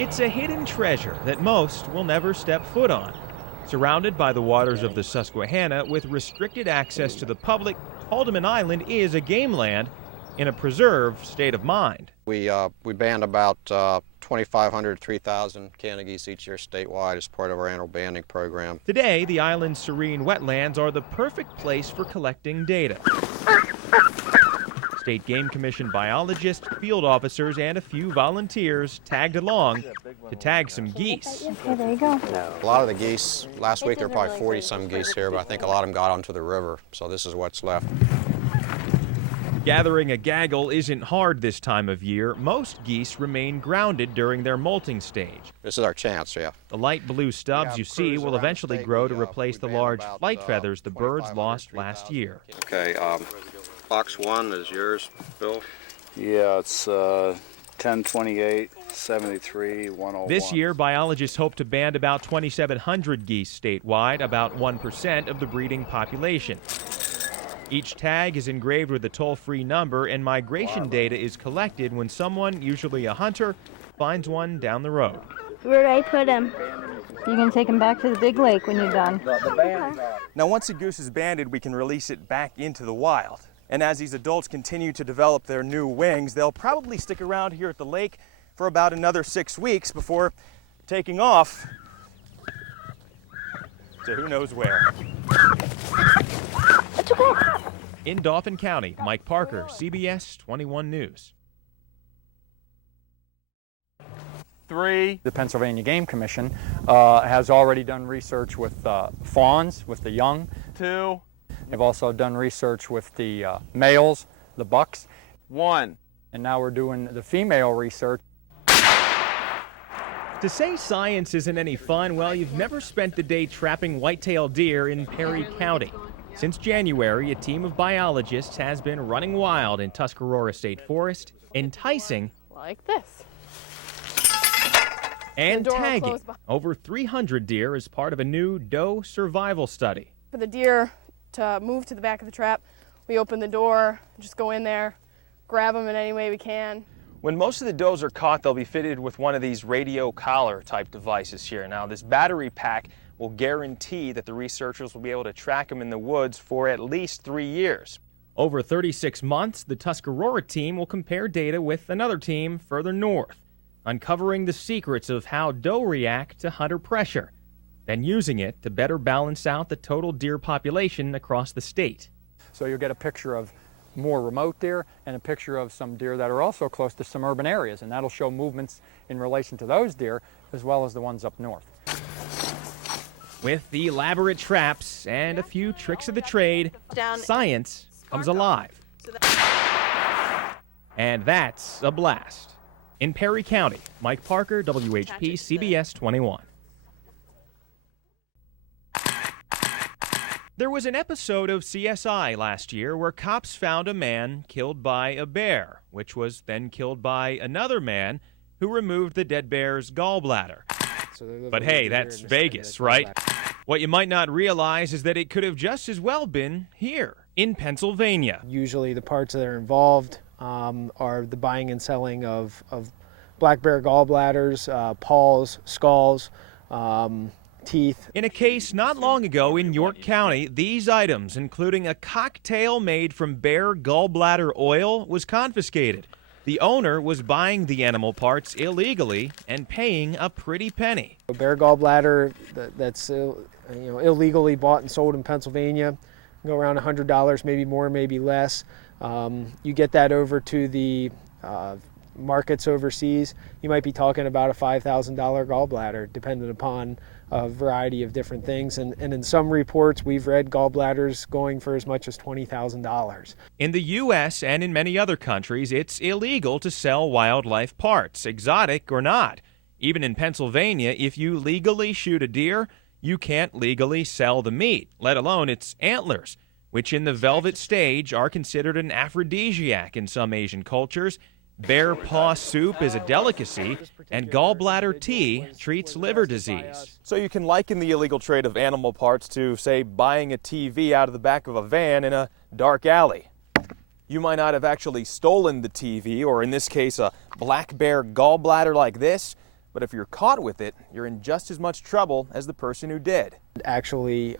It's a hidden treasure that most will never step foot on. Surrounded by the waters of the Susquehanna with restricted access to the public, Haldeman Island is a game land in a preserved state of mind. We band about 2,500 to 3,000 Canada geese each year statewide as part of our annual banding program. Today, the island's serene wetlands are the perfect place for collecting data. State Game Commission biologists, field officers, and a few volunteers tagged along to tag some geese. Okay, there you go. A lot of the geese, last week there were probably 40-some geese here, but I think a lot of them got onto the river, so this is what's left. Gathering a gaggle isn't hard this time of year. Most geese remain grounded during their molting stage. This is our chance, yeah. The light blue stubs you see will eventually grow to replace the large flight feathers the birds lost last year. Okay, box 1 is yours, Bill. Yeah, it's 1028, 73, 101. This year, biologists hope to band about 2,700 geese statewide, about 1% of the breeding population. Each tag is engraved with a toll-free number, and migration data is collected when someone, usually a hunter, finds one down the road. Where do I put him? You can take him back to the big lake when you're done. Now, once a goose is banded, we can release it back into the wild. And as these adults continue to develop their new wings, they'll probably stick around here at the lake for about another 6 weeks before taking off to who knows where. In Dauphin County, Mike Parker, CBS 21 News. 3. The Pennsylvania Game Commission has already done research with fawns, with the young. 2. They've also done research with the males, the bucks. 1. And now we're doing the female research. To say science isn't any fun, well, you've never spent the day trapping whitetail deer in Perry County. Since January, a team of biologists has been running wild in Tuscarora State Forest, enticing like this and tagging over 300 deer as part of a new doe survival study. For the deer to move to the back of the trap, we open the door, just go in there, grab them in any way we can. When most of the does are caught, they'll be fitted with one of these radio collar type devices here. Now, this battery pack will guarantee that the researchers will be able to track them in the woods for at least 3 years. Over 36 months, the Tuscarora team will compare data with another team further north, uncovering the secrets of how doe react to hunter pressure, then using it to better balance out the total deer population across the state. So you'll get a picture of more remote deer and a picture of some deer that are also close to some urban areas, and that'll show movements in relation to those deer as well as the ones up north. With the elaborate traps and a few tricks of the trade, science comes alive. And that's a blast. In Perry County, Mike Parker, WHP, CBS 21. There was an episode of CSI last year where cops found a man killed by a bear, which was then killed by another man who removed the dead bear's gallbladder. But hey, that's Vegas, right? What you might not realize is that it could have just as well been here in Pennsylvania. Usually the parts that are involved are the buying and selling of black bear gallbladders, paws, skulls, teeth. In a case not long ago in York County, these items, including a cocktail made from bear gallbladder oil, was confiscated. The owner was buying the animal parts illegally and paying a pretty penny. A bear gallbladder that's illegally bought and sold in Pennsylvania, go around $100, maybe more, maybe less. You get that over to the markets overseas, you might be talking about a $5,000 gallbladder, depending upon a variety of different things. And in some reports, we've read gallbladders going for as much as $20,000. In the U.S. and in many other countries, it's illegal to sell wildlife parts, exotic or not. Even in Pennsylvania, if you legally shoot a deer, you can't legally sell the meat, let alone its antlers, which in the velvet stage are considered an aphrodisiac in some Asian cultures. Bear paw soup is a delicacy, and gallbladder tea treats liver disease. So you can liken the illegal trade of animal parts to, say, buying a TV out of the back of a van in a dark alley. You might not have actually stolen the TV, or in this case, a black bear gallbladder like this, But if you're caught with it, you're in just as much trouble as the person who did. Actually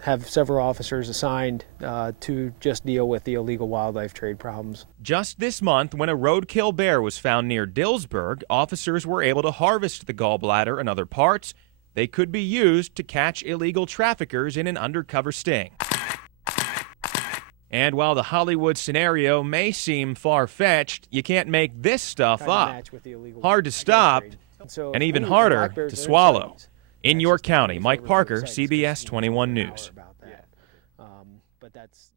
have several officers assigned to just deal with the illegal wildlife trade problems. Just this month, when a roadkill bear was found near Dillsburg, officers were able to harvest the gallbladder and other parts. They could be used to catch illegal traffickers in an undercover sting. And while the Hollywood scenario may seem far-fetched, you can't make this stuff up. Hard to stop, and even harder to swallow. In York County, Mike Parker, CBS 21 News. But that's